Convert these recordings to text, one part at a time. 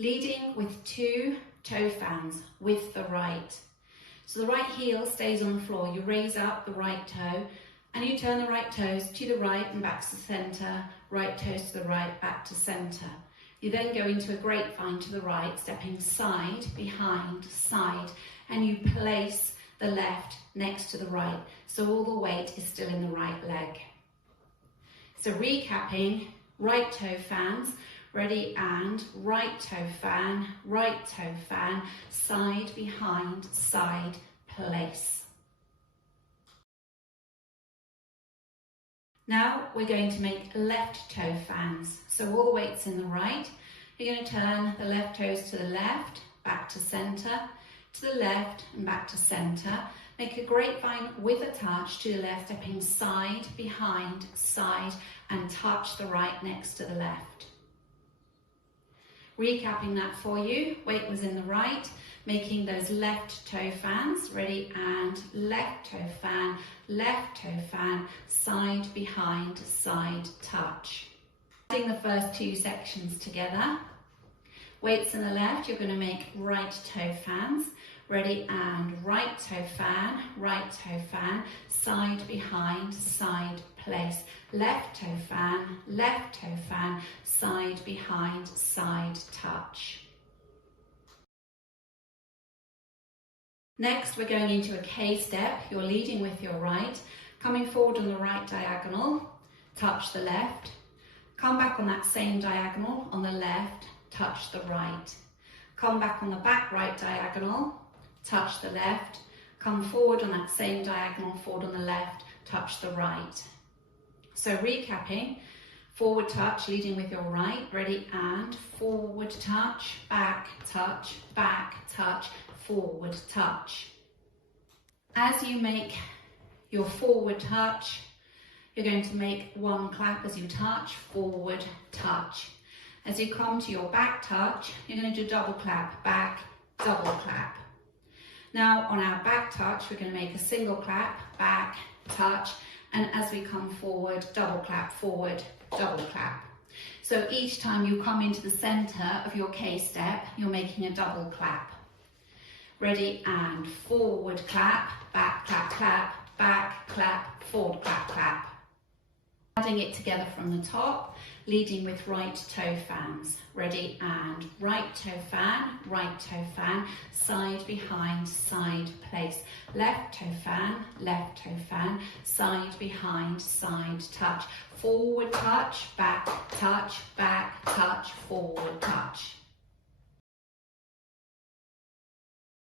leading with 2 toe fans with the right. So the right heel stays on the floor. You raise up the right toe and you turn the right toes to the right and back to the centre, right toes to the right, back to centre. You then go into a grapevine to the right, stepping side, behind, side, and you place the left next to the right. So all the weight is still in the right leg. So recapping, right toe fans, ready, and right toe fan, side, behind, side, place. Now we're going to make left toe fans. So all the weight's in the right. You're going to turn the left toes to the left, back to centre, to the left and back to centre. Make a grapevine with a touch to the left, stepping side, behind, side, and touch the right next to the left. Recapping that for you, weight was in the right, making those left toe fans, ready, and left toe fan, side, behind, side, touch. Adding the first 2 sections together. Weights in the left, you're going to make right toe fans, ready, and right toe fan, side, behind, side, place. Left toe fan, side, behind, side, touch. Next, we're going into a K step. You're leading with your right, coming forward on the right diagonal, touch the left, come back on that same diagonal on the left, touch the right. Come back on the back right diagonal, touch the left, come forward on that same diagonal, forward on the left, touch the right. So recapping, forward touch, leading with your right, ready, and forward touch, back touch, forward touch. As you make your forward touch, you're going to make 1 clap as you touch, forward touch. As you come to your back touch, you're going to do double clap, back, double clap. Now on our back touch, we're going to make a single clap, back, touch, and as we come forward, double clap, forward, double clap. So each time you come into the centre of your K step, you're making a double clap. Ready, and forward clap, back clap, forward clap, clap. Adding it together from the top, leading with right toe fans. Ready, and right toe fan, side, behind, side, place. Left toe fan, side, behind, side, touch. Forward touch, back touch, forward touch.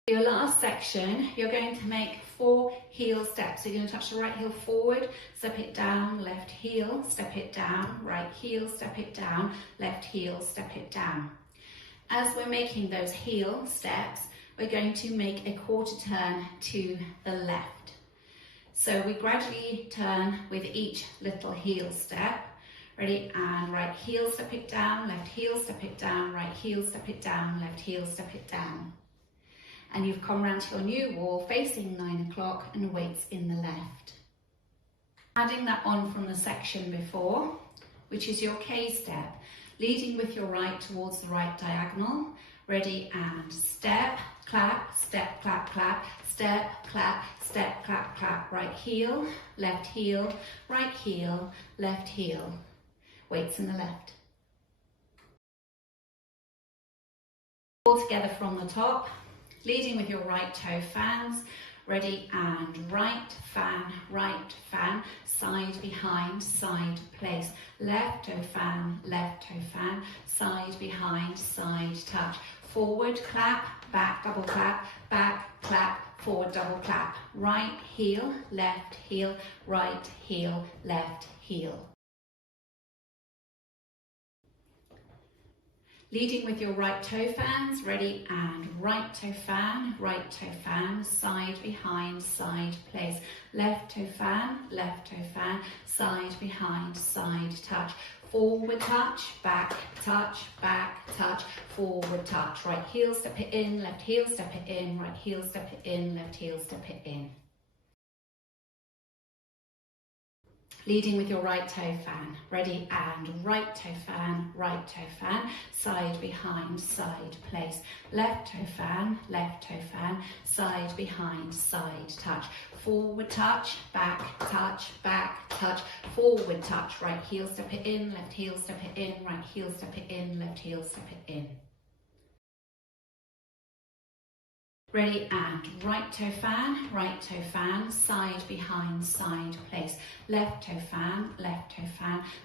Your last section, you're going to make 4 heel steps. So you're going to touch the right heel forward, step it down, left heel, step it down, right heel, step it down, left heel, step it down. As we're making those heel steps, we're going to make a quarter turn to the left. So we gradually turn with each little heel step. Ready, and right heel, step it down, left heel, step it down, right heel, step it down, left heel, step it down. And you've come round to your new wall facing 9 o'clock and weights in the left. Adding that on from the section before, which is your K step, leading with your right towards the right diagonal. Ready, and step, clap, clap, step, clap, clap. Right heel, left heel, right heel, left heel. Weights in the left. All together from the top. Leading with your right toe fans, ready, and right fan, side, behind, side, place. Left toe fan, side, behind, side, touch. Forward clap, back double clap, back clap, forward double clap. Right heel, left heel, left heel. Leading with your right toe fans, ready, and right toe fan, side, behind, side, place. Left toe fan, side, behind, side, touch. Forward touch, back touch, forward touch. Right heel, step it in, left heel, step it in, right heel, step it in, left heel, step it in. Leading with your right toe fan. Ready, and right toe fan, side behind, side place. Left toe fan, side behind, side touch. Forward touch, back touch, forward touch. Right heel step it in, left heel step it in, right heel step it in, left heel step it in. Ready, and right toe fan, side behind, side place. Left toe fan,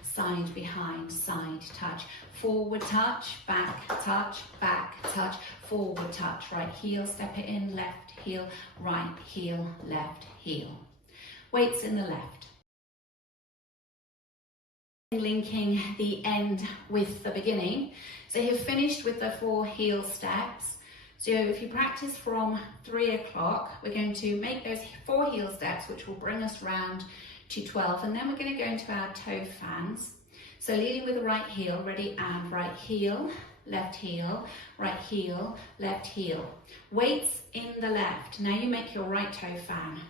side behind, side touch. Forward touch, back touch, forward touch. Right heel, step it in, left heel, right heel, left heel. Weights in the left. Linking the end with the beginning. So you've finished with the 4 heel steps. So if you practice from 3 o'clock, we're going to make those 4 heel steps, which will bring us round to 12. And then we're going to go into our toe fans. So leading with the right heel, ready, and right heel, left heel, right heel, left heel. Weights in the left. Now you make your right toe fan,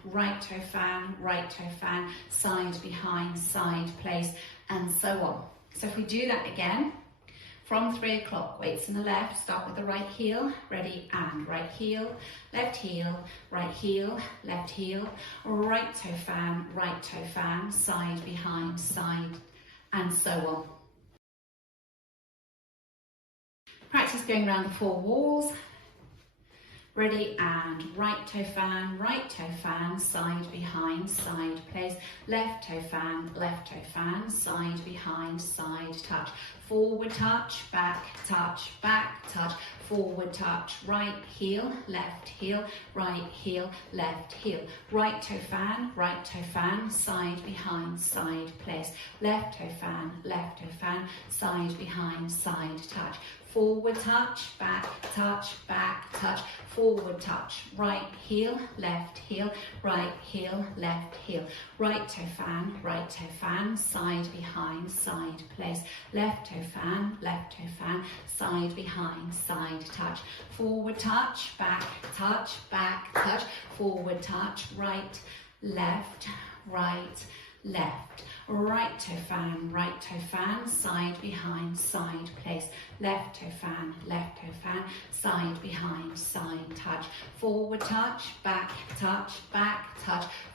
side behind, side place, and so on. So if we do that again, from 3 o'clock, weights in the left, start with the right heel, ready, and right heel, left heel, right heel, left heel, right toe fan, side behind, side, and so on. Practice going around the 4 walls. Ready, and right toe fan, side behind, side place. Left toe fan, side behind, side touch. Forward touch, back touch, forward touch. Right heel, left heel, right heel, left heel. Right toe fan, side behind, side place. Left toe fan, side behind, side touch. Forward touch, back touch, forward touch. Right heel, left heel, right heel, left heel. Right toe fan, side behind, side place. Left toe fan, side behind, side touch. Forward touch, back touch, forward touch. Right, left, left. Right toe fan, side behind, side place. Left toe fan, side behind, side touch. Forward touch, back touch,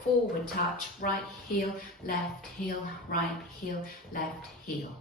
forward touch. Right heel, right heel, left heel.